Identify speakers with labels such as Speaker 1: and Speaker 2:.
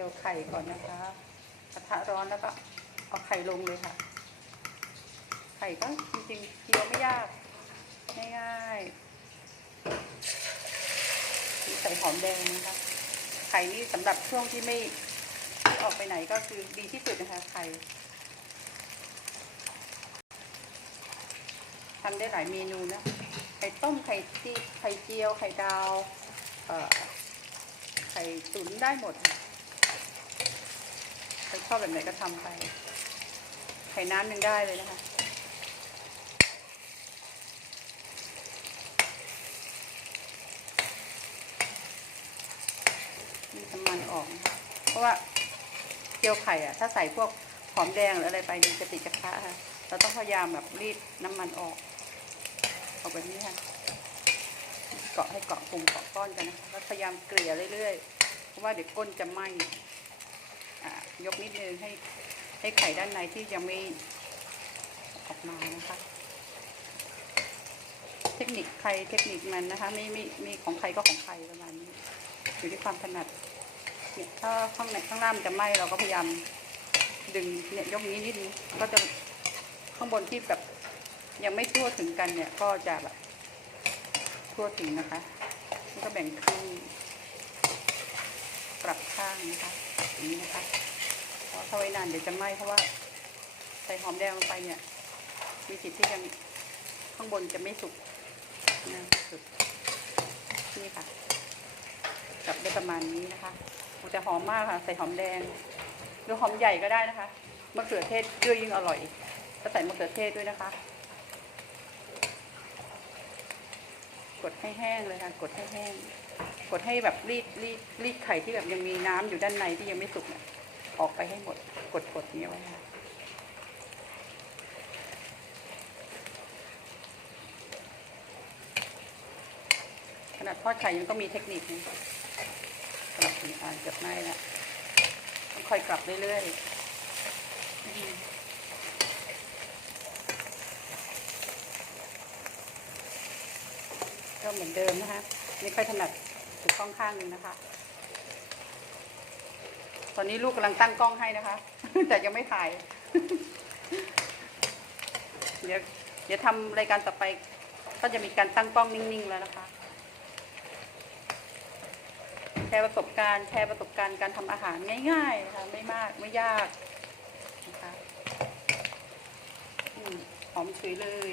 Speaker 1: จียวไข่ก่อนนะคะกระทะร้อนแล้วก็เอาไข่ลงเลยค่ะ ไข่ก็จริงๆเจียวไม่ยากง่ายๆใส่หอมแดงนะคะไข่นี่สำหรับช่วงที่ไม่ไม่ออกไปไหนก็คือดีที่สุดนะคะไข่ทำได้หลายเมนูนะไข่ต้มไข่จีไข่เจียว ไข่ดาวไข่ตุ๋นได้หมดค่ะ ใครชอบแบบไหนก็ทำไป ไข่น้ำยังได้เลยนะคะมีน้ำมันออก เพราะว่าเจียวไข่อะถ้าใส่พวกหอมแดงหรืออะไรไปมันจะติดกระทะค่ะ เราต้องพยายามแบบรีดน้ำมันออก ออกแบบนี้ค่ะ เกาะให้เกาะกลุ่มเกาะก้อนกันนะคะแล้วพยายามเกลี่ยเรื่อยๆ เพราะว่าเดี๋ยวก้นจะไหม้ ยกนิดนึงให้ให้ไข่ด้านในที่ยังไม่ออกมานะคะ เทคนิคใครเทคนิคมันนะคะ ไม่ไม่มีของใครก็ของใครประมาณนี้ อยู่ที่ความถนัดเนี่ยถ้าข้างในข้างล่างจะไหม้เราก็พยายามดึงเนี่ยยกนี้นิดนึงก็จะข้างบนที่แบบยังไม่ทั่วถึงกันเนี่ยก็จะแบบทั่วถึงนะคะแล้วก็แบ่งครึ่ง ปรับข้างนะคะอย่างนี้นะคะเพราะถ้าไว้นานเดี๋ยวจะไหม้เพราะว่าใส่หอมแดงลงไปเนี่ย มีสิทธิ์ที่ยังข้างบนจะไม่สุกนะสุดนี่ค่ะกลับได้ประมาณนี้นะคะโอ้แต่หอมมากค่ะ ใส่หอมแดงหรือหอมใหญ่ก็ได้นะคะมะเขือเทศด้วยยิ่งอร่อยก็ใส่มะเขือเทศด้วยนะคะ กดให้แห้งเลยค่ะ กดให้แห้ง กดให้แบบรีดรีดรีดไข่ที่แบบยังมีน้ำอยู่ด้านในที่ยังไม่สุกเนี่ยออกไปให้หมด กดกดนี้ไว้ค่ะขนาดทอดไข่ยังต้องมีเทคนิคนะกลับถึงอ่านเกือบไม้ละต้องคอยกลับเรื่อยๆก็เหมือนเดิมนะคะไม่ค่อยถนัด ถือกล้องข้างหนึ่งนะคะ ตอนนี้ลูกกำลังตั้งกล้องให้นะคะ แต่ยังไม่ถ่าย เดี๋ยวเดี๋ยวทำรายการต่อไป ก็จะมีการตั้งกล้องนิ่ง ๆ แล้วนะคะแชร์ประสบการณ์แชร์ประสบการณ์การทำอาหารง่ายๆนะคะไม่มากไม่ยากนะคะอหอมฉุยเลย